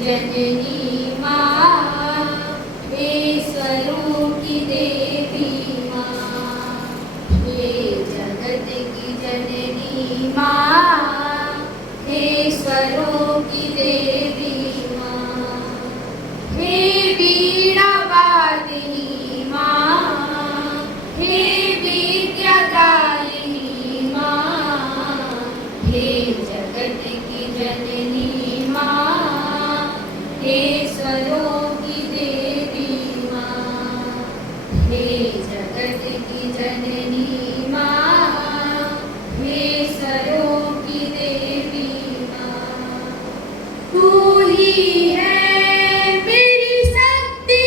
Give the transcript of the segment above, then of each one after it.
जननी माँ, हे स्वरों की देवी माँ, हे जगत की जननी माँ, हे स्वरों की देवी माँ, हे वीणा वादिनी माँ, हे विद्या दायिनी माँ, हे जगत की जननी माँ, हे स्वरों की देवी माँ, हे जगत की जननी माँ, हे स्वरों की देवी माँ। तू ही है मेरी शक्ति,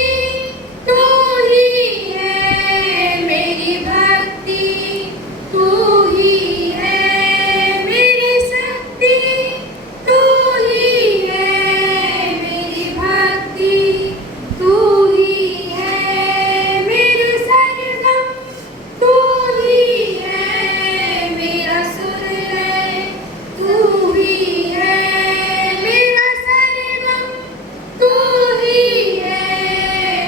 तू ही है मेरी भक्ति, तू ही है मेरी शक्ति, तू ही है मेरी भक्ति, तू ही है मेरा सरगम, तू ही है मेरा सुर लय, तू ही है मेरा सरगम, तू ही है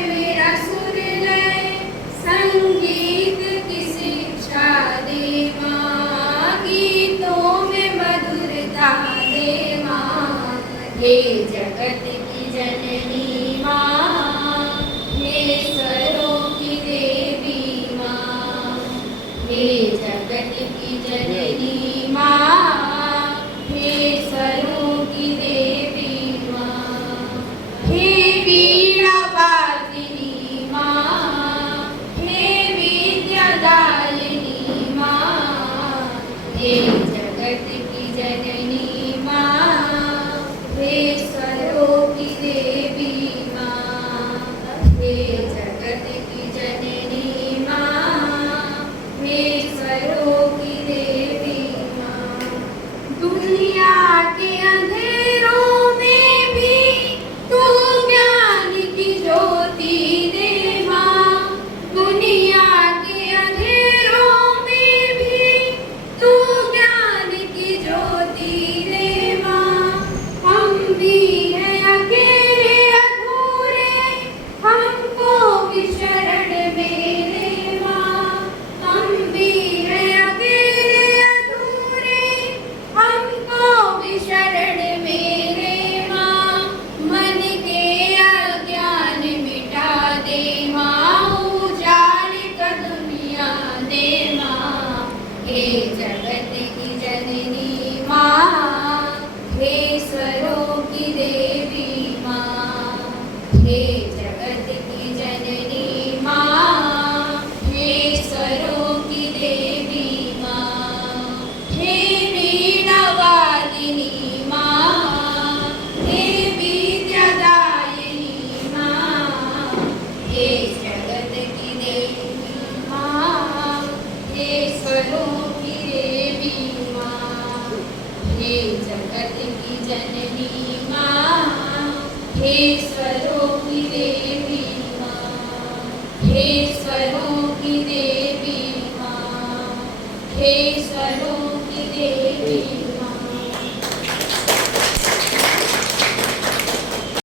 मेरा सुर लय। संगीत की शिक्षा दे माँ, गीतों में मधुरता दे माँ, हे जगत की जननी माँ, हे स्वरों की देवी माँ, हे जगत की जननी माँ, हे स्वरों की देवी माँ, हे वीणा वादिनी माँ, हे विद्या दायिनी माँ, हे जगत की जननी माँ, हे स्वरों की देवी माँ, हे जगत की जननी माँ, हे स्वरों की देवी माँ। दुनिया के अंधेरों में भी तू ज्ञान की ज्योति दे माँ, दुनिया के अंधेरों में भी तू ज्ञान की ज्योति दे माँ। हम भी हैं अकेले अधूरे, हमको भी शरण मेरे माँ, हम भी हैं अकेले अधूरे, हमको भी शरण मेरे माँ। मन के अज्ञान मिटा दे माँ, उजाड़ कर दुनिया दे माँ, हे जगत की जननी माँ, हे स्वरों की देवी माँ, हे जगत की जननी माँ, हे स्वरों की देवी माँ, हे वीणा वादिनी माँ, हे विद्या दायिनी माँ, हे जगत की देवी माँ, हे स्वरों की देवी माँ, हे जगत की जननी माँ, हे स्वरों की देवी माँ, हे स्वरों की देवी माँ, हे स्वरों